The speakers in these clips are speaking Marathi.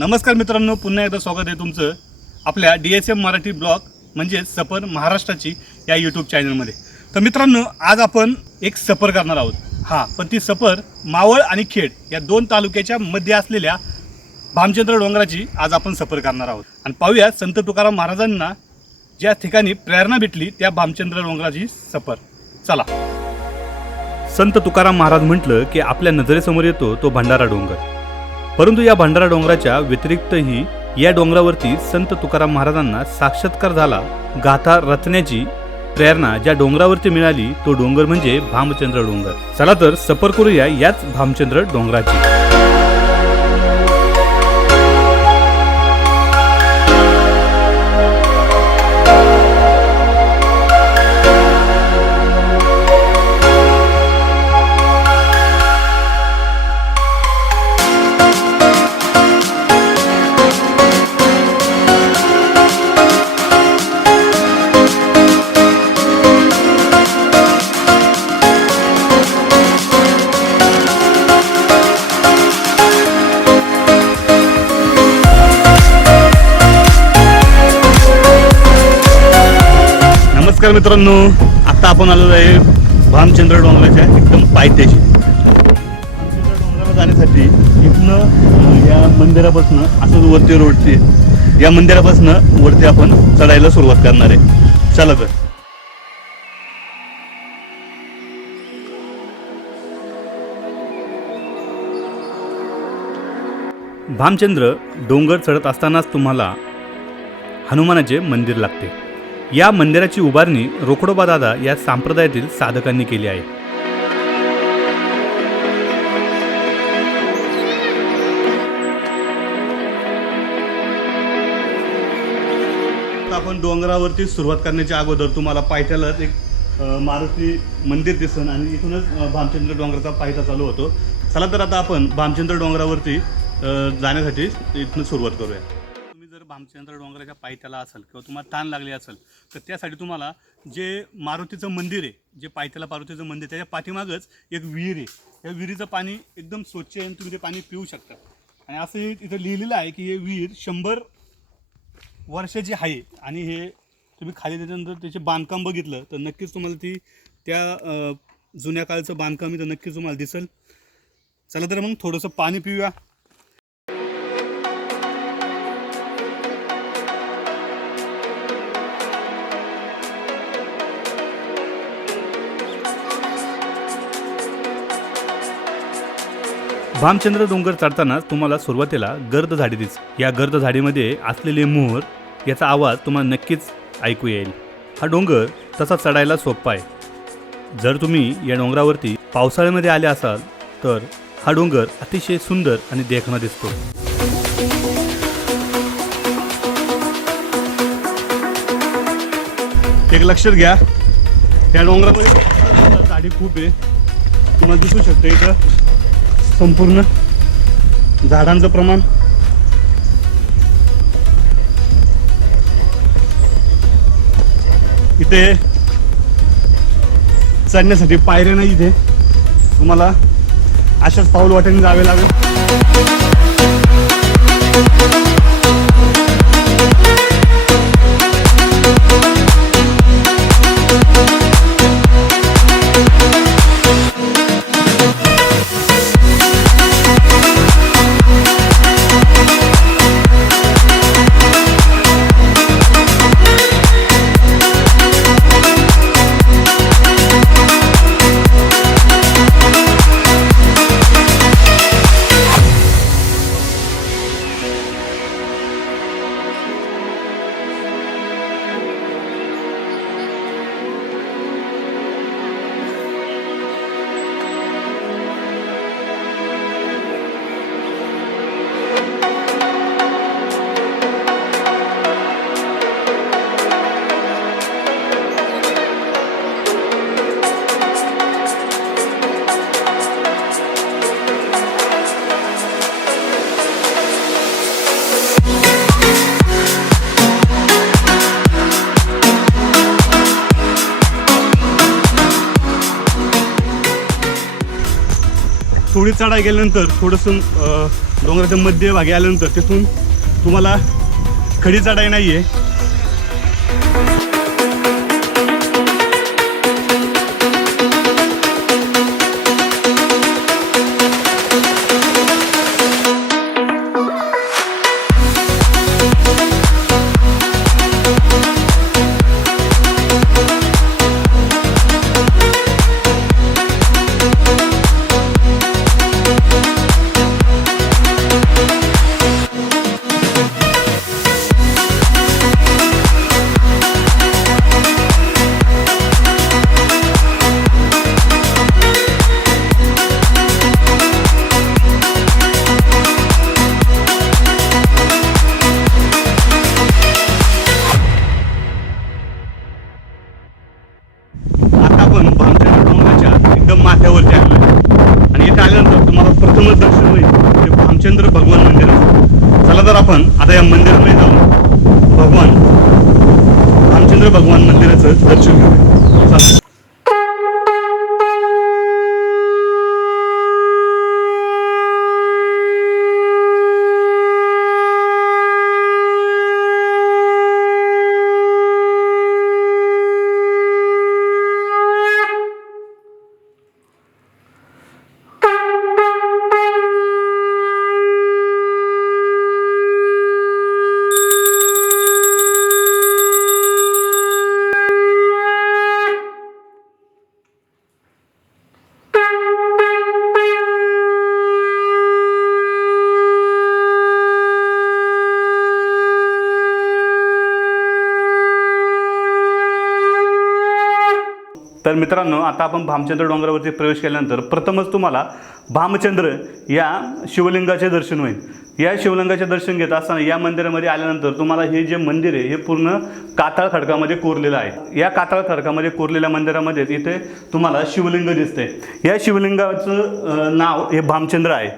नमस्कार मित्रांनो, पुन्हा एकदा स्वागत आहे तुमचं आपल्या DSM मराठी ब्लॉग म्हणजे सफर महाराष्ट्राची या यूट्यूब चॅनलमध्ये। तर मित्रांनो, आज आपण एक सफर करणार आहोत। पण ती सफर मावळ आणि खेड या दोन तालुक्याच्या मध्ये असलेल्या भामचंद्र डोंगराची आज आपण सफर करणार आहोत आणि पाहूया संत तुकाराम महाराजांना ज्या ठिकाणी प्रेरणा भेटली त्या भामचंद्र डोंगराची सफर। चला। संत तुकाराम महाराज म्हटलं की आपल्या नजरेसमोर येतो तो भंडारा डोंगर, परंतु या भंडारा डोंगराच्या व्यतिरिक्तही या डोंगरावरती संत तुकाराम महाराजांना साक्षात्कार झाला। गाथा रचण्याची प्रेरणा ज्या डोंगरावरती मिळाली तो डोंगर म्हणजे भामचंद्र डोंगर। चला तर सफर करूया याच भामचंद्र डोंगराची। नमस्कार मित्रांनो, आता आपण आलेलो आहे भामचंद्र डोंगराच्या एकदम पायथ्याशी। भामचंद्र डोंगराला जाण्यासाठी इथनं या मंदिरापासून असंच वरती रोडची या मंदिरापासून वरती आपण चढायला सुरुवात करणार आहे। चला तर। भामचंद्र डोंगर चढत असतानाच तुम्हाला हनुमानाचे मंदिर लागते। या मंदिराची उभारणी रोकडोबा दादा या संप्रदायातील साधकांनी केली आहे। आपण डोंगरावरती सुरुवात करण्याच्या अगोदर तुम्हाला पायथ्याला एक मारुती मंदिर दिसन आणि इथूनच भामचंद्र डोंगराचा पायथा चालू होतो। चला तर आता आपण भामचंद्र डोंगरावरती जाण्यासाठी इथून सुरुवात करूया। भामचंद्र डोंगराच्या पायथ्याला असेल किंवा तुम्हाला ताण लागली असेल तर त्यासाठी तुम्हाला जे मारुतीचं मंदिर आहे, जे पायथ्याला मारुतीचं मंदिर, त्याच्या पाठीमागच एक विहीर आहे। या विहिरीचं पाणी एकदम स्वच्छ आहे आणि तुम्ही ते पाणी पिऊ शकता। आणि असं इथं लिहिलेलं आहे की हे विहीर 100 वर्षाची आहे आणि हे तुम्ही खाली त्याच्यानंतर त्याचे बांधकाम बघितलं तर नक्कीच तुम्हाला ती त्या जुन्या काळचं बांधकाम इथं नक्कीच तुम्हाला दिसेल। चला तर मग थोडंसं पाणी पिऊया। भामचंद्र डोंगर चढताना तुम्हाला सुरुवातीला गर्द झाडी दिसते। या गर्द झाडीमध्ये असलेले मोर याचा आवाज तुम्हाला नक्कीच ऐकू येईल। हा डोंगर तसा चढायला सोपा आहे। जर तुम्ही या डोंगरावरती पावसाळ्यामध्ये आले असाल तर हा डोंगर अतिशय सुंदर आणि देखणा दिसतो। एक लक्षात घ्या, या डोंगरामध्ये झाडी खूप आहे, तुम्हाला दिसू शकते इथं संपूर्ण झाडांचं प्रमाण। इथे चढण्यासाठी पायऱ्या नाही, इथे तुम्हाला अशाच पाऊल वाटेने जावे लागेल। थोडी चढाई गेल्यानंतर थोडंसं डोंगराच्या मध्यभागी आल्यानंतर तिथून तुम्हाला खडी चढाई नाही आहे. माथ्यावरती आलेलो आहे आणि इथे आल्यानंतर तुम्हाला प्रथमच दर्शन होईल ते भामचंद्र भगवान मंदिराचं. चला तर आपण आता या मंदिरामध्ये जाऊन भगवान भामचंद्र भगवान मंदिराचं दर्शन घेऊया. चला. तर मित्रांनो, आता आपण भामचंद्र डोंगरावरती प्रवेश केल्यानंतर प्रथमच तुम्हाला भामचंद्र या शिवलिंगाचे दर्शन होईल. या शिवलिंगाचे दर्शन घेत असताना या मंदिरामध्ये आल्यानंतर तुम्हाला हे जे मंदिर आहे हे पूर्ण कातळ खडकामध्ये कोरलेलं आहे. या कातळ खडकामध्ये कोरलेल्या मंदिरामध्ये इथे तुम्हाला शिवलिंग दिसते. या शिवलिंगाचं नाव हे भामचंद्र आहे.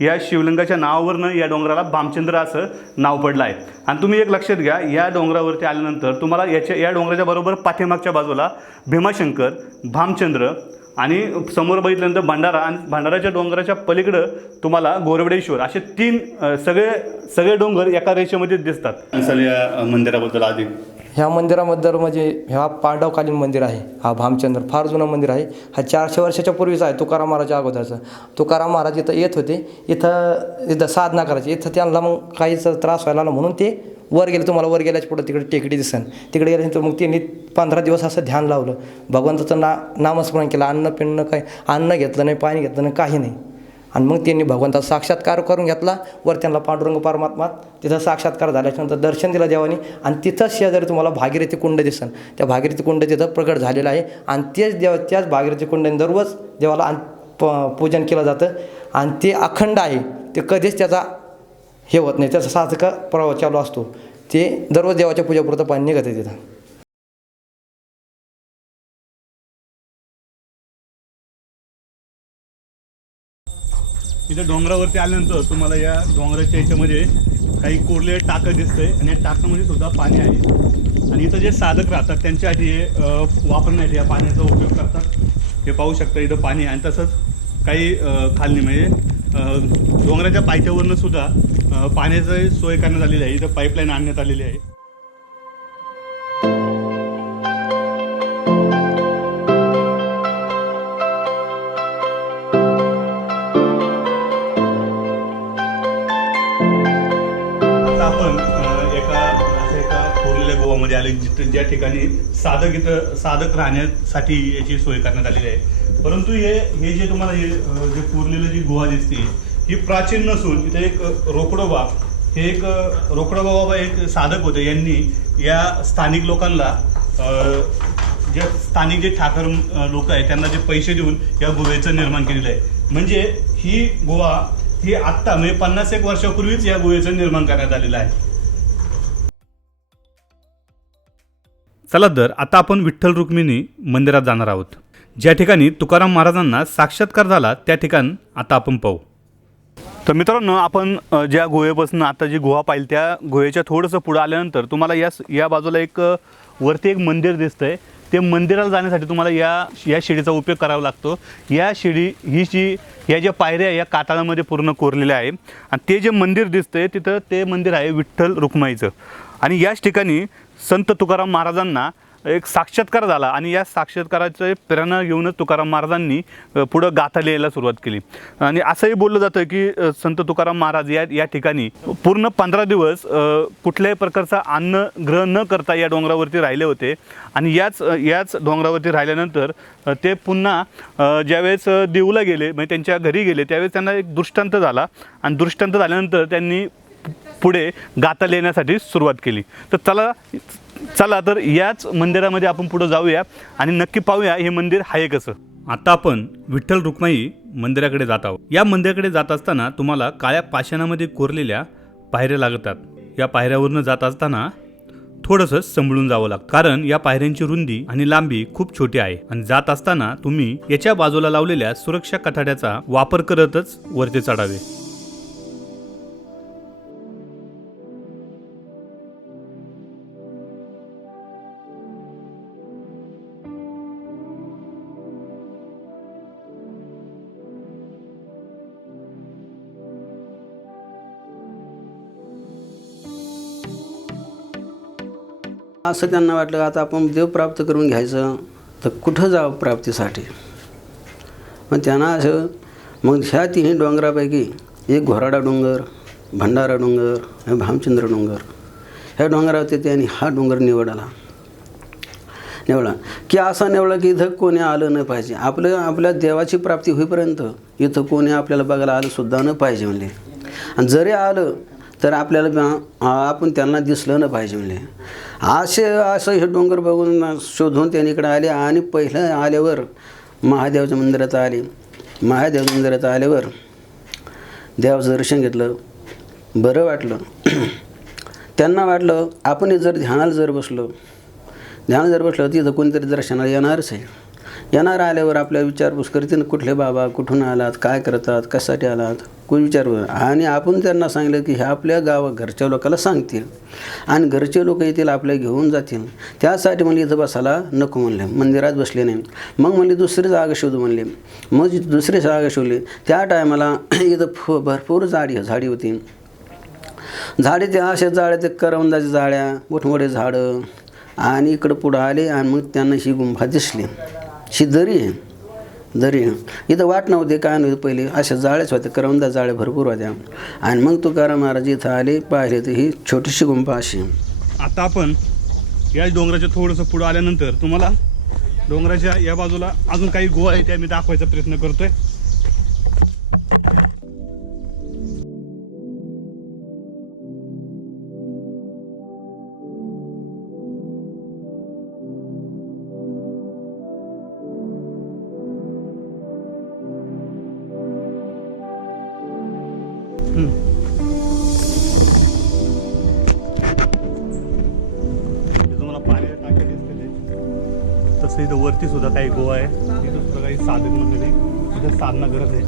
या शिवलिंगाच्या नावावरनं या डोंगराला भामचंद्र असं नाव पडलं आहे. आणि तुम्ही एक लक्षात घ्या, या डोंगरावरती आल्यानंतर तुम्हाला या डोंगराच्या बरोबर पाठीमागच्या बाजूला भीमाशंकर, भामचंद्र आणि समोर बघितल्यानंतर भंडारा, आणि भंडाराच्या डोंगराच्या पलीकडं तुम्हाला गोरवडेश्वर असे तीन सगळे डोंगर एका रेषेमध्ये दिसतात. या मंदिराबद्दल अधिक ह्या मंदिराबद्दल म्हणजे ह्या पांडवकालीन मंदिर आहे. हा भामचंद्र फार जुनं मंदिर आहे. हा 400 वर्षाच्या पूर्वीचा आहे, तुकाराम महाराजच्या अगोदरचं. तुकाराम महाराज इथं येत होते, इथं साधना करायची. इथं त्यांना मग काहीच त्रास व्हायला ना म्हणून ते वर गेले. तुम्हाला वर गेल्याच्या पुढं तिकडे टेकडी दिसन, तिकडे गेल्यानंतर मग त्यांनी 15 दिवस असं ध्यान लावलं, भगवंताचं नामस्मरण केलं. अन्न पिणं काही अन्न घेतलं नाही, पाणी घेतलं नाही, काही नाही. आणि मग त्यांनी भगवंताचा साक्षात्कार करून घेतला. वर त्यांना पांडुरंग परमात्मा तिथं साक्षात्कार झाल्याच्यानंतर दर्शन दिलं देवानी. आणि तिथंच शेजारी तुम्हाला भागीरथी कुंड दिसन. त्या भागीरथी कुंड तिथं प्रगट झालेलं आहे. आणि त्याच भागीरथी कुंडाने दररोज देवाला पूजन केलं जातं. आणि ते अखंड आहे, ते कधीच त्याचा हे होत नाही, त्याचा सारखा प्रवाह चालू असतो. ते दररोज देवाच्या पूजापुरतं पाणी निघतं तिथं. इथं डोंगरावरती आल्यानंतर तुम्हाला या डोंगराच्या याच्यामध्ये काही कोरले टाकं दिसतंय आणि या टाकामध्ये सुद्धा पाणी आहे. आणि इथं जे साधक राहतात त्यांच्यासाठी हे वापरण्यासाठी या पाण्याचा उपयोग करतात. हे पाहू शकता इथं पाणी. आणि तसंच काही खाली म्हणजे डोंगराच्या पायथ्यावरनं सुद्धा पाण्याची सोय करण्यात आलेली आहे. इथं पाईपलाईन आणण्यात आलेली आहे. आपण एका कोरलेल्या गोवामध्ये आले ज्या ठिकाणी साधक राहण्यासाठी याची सोय करण्यात आलेली आहे. परंतु हे जे तुम्हाला जे कोरलेलं जी गुहा दिसते ही प्राचीन नसून इथे एक रोकडोबा बाबा एक साधक होते. यांनी या स्थानिक लोकांना जे स्थानिक जे ठाकर लोक आहेत त्यांना जे पैसे देऊन या गुहेचं निर्माण केलेलं आहे. म्हणजे ही गुहा ही आत्ता म्हणजे 50-1 वर्षापूर्वीच या गुहेचं निर्माण करण्यात आलेलं आहे. चला तर आता आपण विठ्ठल रुक्मिणी मंदिरात जाणार आहोत. ज्या ठिकाणी तुकाराम महाराजांना साक्षात्कार झाला त्या ठिकाण आता आपण पाहू. तर मित्रांनो, आपण ज्या गुहेपासून आता जी गुहा पाहिली त्या गुहेच्या थोडंसं पुढं आल्यानंतर तुम्हाला या बाजूला एक वरती एक मंदिर दिसतंय. ते मंदिराला जाण्यासाठी तुम्हाला या शिडीचा उपयोग करावा लागतो. या शिडी ह्या ज्या पायऱ्या या कातळामध्ये पूर्ण कोरलेल्या आहे आणि ते जे मंदिर दिसतंय तिथं ते मंदिर आहे विठ्ठल रुक्माईचं. आणि याच ठिकाणी संत तुकाराम महाराजांना एक साक्षात्कार झाला आणि या साक्षात्काराचे प्रेरणा घेऊनच तुकाराम महाराजांनी पुढं गाथा लिहायला सुरुवात केली. आणि असंही बोललं जातं की संत तुकाराम महाराज या ठिकाणी पूर्ण 15 दिवस कुठल्याही प्रकारचा अन्न ग्रह न करता या डोंगरावरती राहिले होते. आणि याच डोंगरावरती राहिल्यानंतर ते पुन्हा ज्यावेळेस देऊला गेले म्हणजे त्यांच्या घरी गेले त्यावेळेस त्यांना एक दृष्टांत झाला आणि दृष्टांत झाल्यानंतर त्यांनी पुढे गाथा लिहिण्यासाठी सुरुवात केली. तर चला तर याच मंदिरामध्ये आपण पुढे जाऊया आणि नक्की पाहूया हे मंदिर आहे कसं. आता आपण विठ्ठल रुक्माई मंदिराकडे जात आहोत. या मंदिराकडे जात असताना तुम्हाला काळ्या पाषाणामध्ये कोरलेल्या पायऱ्या लागतात. या पायऱ्यावरनं जात असताना थोडंसं संभळून जावं लागतं कारण या पायऱ्यांची रुंदी आणि लांबी खूप छोटी आहे आणि जात असताना तुम्ही याच्या बाजूला लावलेल्या सुरक्षा कठाड्याचा वापर करतच वरती चढावे. असं त्यांना वाटलं आता आपण देव प्राप्त करून घ्यायचं तर कुठं जावं प्राप्तीसाठी. मग त्यांना असं मग ह्या तिन्ही डोंगरापैकी एक घोराडा डोंगर, भंडारा डोंगर, भामचंद्र डोंगर ह्या डोंगरावरती त्यांनी हा डोंगर निवडला की असा निवडला की इथं कोणी आलं नाही पाहिजे. आपल्या देवाची प्राप्ती होईपर्यंत इथं कोणी आपल्याला बघायला आलं सुद्धा न पाहिजे म्हणले. आणि जरी आलं तर आपल्याला आपण त्यांना दिसलं न पाहिजे म्हणले. असं हे डोंगर बघून शोधून त्यांनी इकडे आले आणि पहिलं आल्यावर महादेवाच्या मंदिरात आले. महादेवाच्या मंदिरात आल्यावर देवाचं दर्शन घेतलं, बरं वाटलं. त्यांना वाटलं आपण जर ध्यानाला जर बसलं तिथं कोणीतरी दर्शनाला येणारच आहे. येणार आल्यावर आपल्या विचारपूस करतील कुठले बाबा, कुठून आलात, काय करतात, कशासाठी आलात, कोण विचार. आणि आपण त्यांना सांगितलं की ह्या आपल्या घरच्या लोकांना सांगतील आणि घरचे लोक येतील आपल्याला घेऊन जातील. त्यासाठी म्हणले इथं बसायला नको म्हणले, मंदिरात बसले नाही. मग म्हणले दुसरी जागा शोधू म्हणले. मग दुसरी जागा शोधली. त्या टायमाला इथं भरपूर झाडी होती. झाडे त्या अशा जाळ्या ते करवंदाच्या जाळ्या, मोठमोठे झाडं. आणि इकडं पुढं आले आणि मग त्यांना ही गुंफा दिसली. ही दरी आहे. इथं वाट नव्हते काय नव्हते पहिले, अशा जाळ्याच होत्या, करवंदा जाळ्या भरपूर होत्या. आणि मग तुकाराम महाराज इथं आले, पाहिले तर ही छोटीशी गुंफा अशी. आता आपण या डोंगराच्या थोडंसं पुढं आल्यानंतर तुम्हाला डोंगराच्या या बाजूला अजून काही गुहा आहे त्या मी दाखवायचा प्रयत्न करतोय. तुम्हाला पाणी टाके दिसते तसं इथं वरती सुद्धा काही गोवा आहे. इथं सुद्धा काही साधक मंडळी इथं साधना करत आहे.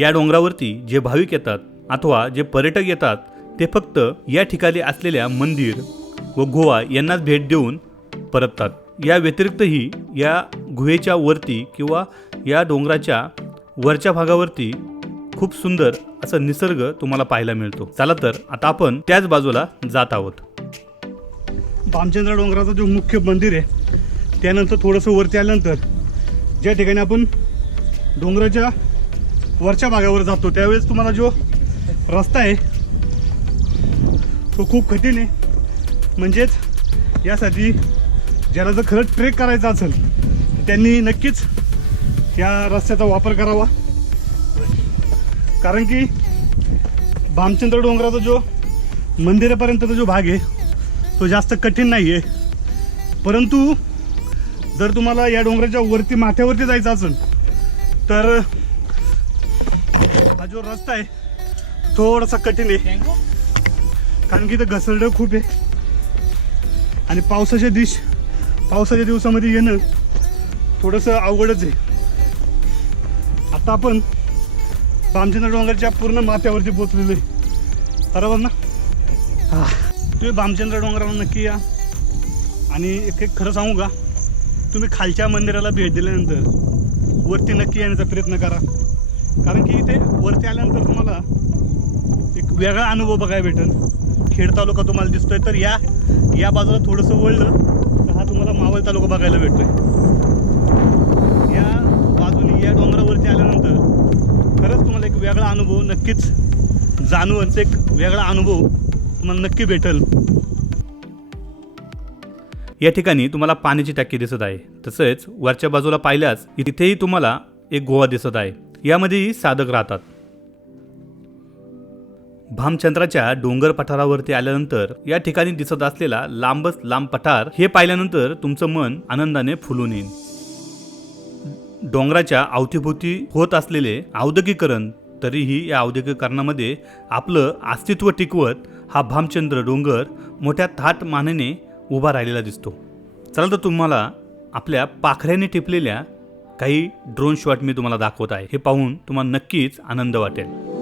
या डोंगरावरती जे भाविक येतात अथवा जे पर्यटक येतात ते फक्त या ठिकाणी असलेल्या मंदिर व गुहा यांनाच भेट देऊन परततात. या व्यतिरिक्तही या गुहेच्या वरती किंवा या डोंगराच्या वरच्या भागावरती खूप सुंदर असं निसर्ग तुम्हाला पाहायला मिळतो. चला तर आता आपण त्याच बाजूला जात आहोत. भामचंद्र डोंगराचं जो मुख्य मंदिर आहे त्यानंतर थोडंसं वरती आल्यानंतर ज्या ठिकाणी आपण डोंगराच्या वरच्या भागावर जातो त्यावेळेस तुम्हाला जो रस्ता आहे तो खूप कठीण आहे. म्हणजेच यासाठी ज्याला जर खरंच ट्रेक करायचा असेल तर त्यांनी नक्कीच या रस्त्याचा वापर करावा. कारण की भामचंद्र डोंगराचा जो मंदिरापर्यंतचा जो भाग आहे तो जास्त कठीण नाही आहे. परंतु जर तुम्हाला या डोंगराच्या वरती माथ्यावरती जायचं असेल तर हा जो रस्ता आहे थोडासा कठीण आहे. कारण की इथं घसरडं खूप आहे आणि पावसाच्या दिवसामध्ये येणं थोडंसं अवघडच आहे. आता आपण भामचंद्र डोंगराच्या पूर्ण माथ्यावरती पोचलेलो आहे, बरोबर ना? तुम्ही भामचंद्र डोंगरावर नक्की या आणि एक खरं सांगू का, तुम्ही खालच्या मंदिराला भेट दिल्यानंतर वरती नक्की येण्याचा प्रयत्न करा, कारण की इथे वरती आल्यानंतर तुम्हाला एक वेगळा अनुभव बघायला भेटेल. खेड तालुका तुम्हाला दिसतोय, तर या बाजूला थोडंसं वळलं तर हा तुम्हाला मावळ तालुका बघायला भेटतोय. या बाजूने या डोंगरावरती आल्यानंतर खरंच तुम्हाला एक वेगळा अनुभव नक्कीच जाणवण्याचा एक वेगळा अनुभव तुम्हाला नक्की भेटेल. या ठिकाणी तुम्हाला पाण्याची टाकी दिसत आहे. तसेच वरच्या बाजूला पाहिल्यास इथेही तुम्हाला एक गोवा दिसत आहे. यामध्येही साधक राहतात. भामचंद्राच्या डोंगर पठारावरती आल्यानंतर या ठिकाणी दिसत असलेला लांबच लांब पठार हे पाहिल्यानंतर तुमचं मन आनंदाने फुलून येईल. डोंगराच्या अवतीभोवती होत असलेले औद्योगिकरण, तरीही या औद्योगिकरणामध्ये आपलं अस्तित्व टिकवत हा भामचंद्र डोंगर मोठ्या थाट मानेने उभा राहिलेला दिसतो. चला तर तुम्हाला आपल्या पाखऱ्याने टिपलेल्या काही ड्रोन शॉट मी तुम्हाला दाखवत आहे. हे पाहून तुम्हाला नक्कीच आनंद वाटेल.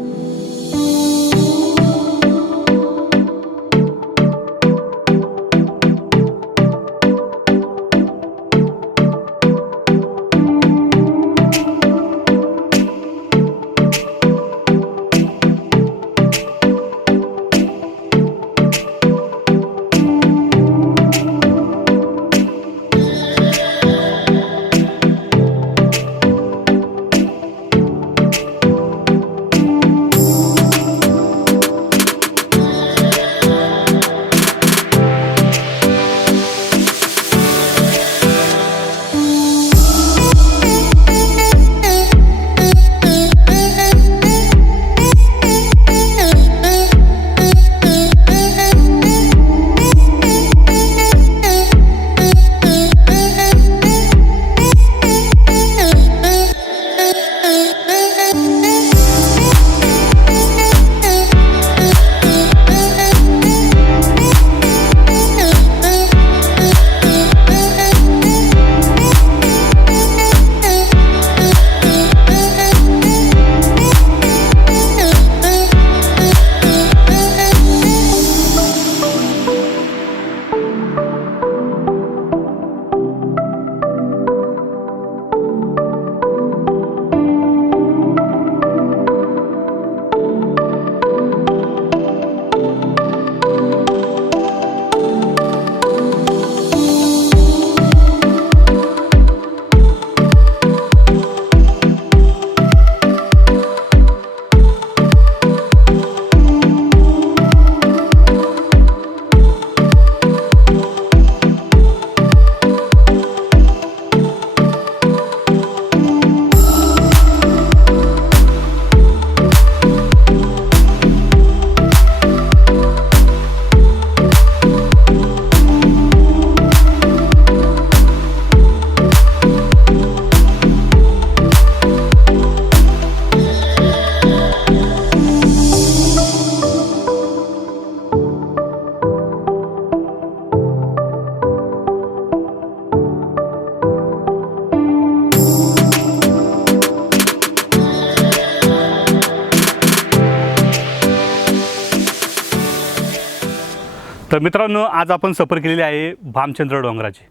तर मित्रांनो, आज आपण सफर केलेली आहे भामचंद्र डोंगराची.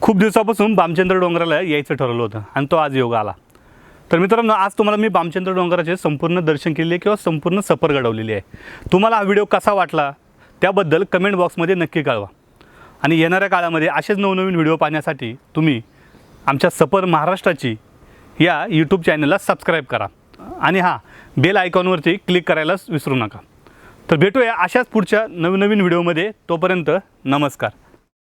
खूप दिवसापासून भामचंद्र डोंगराला यायचं ठरवलं होतं आणि तो आज योग आला. तर मित्रांनो, आज तुम्हाला मी भामचंद्र डोंगराचे संपूर्ण दर्शन केलेले किंवा संपूर्ण सफर घडवलेली आहे. तुम्हाला हा व्हिडिओ कसा वाटला त्याबद्दल कमेंट बॉक्समध्ये नक्की कळवा. आणि येणाऱ्या काळामध्ये असेच नवनवीन व्हिडिओ पाहण्यासाठी तुम्ही आमच्या सफर महाराष्ट्राची या यूट्यूब चॅनलला सबस्क्राईब करा आणि बेल आयकॉनवरती क्लिक करायलाच विसरू नका. तर भेटूया अशाच पुढच्या नवीन व्हिडिओमध्ये. तोपर्यंत नमस्कार.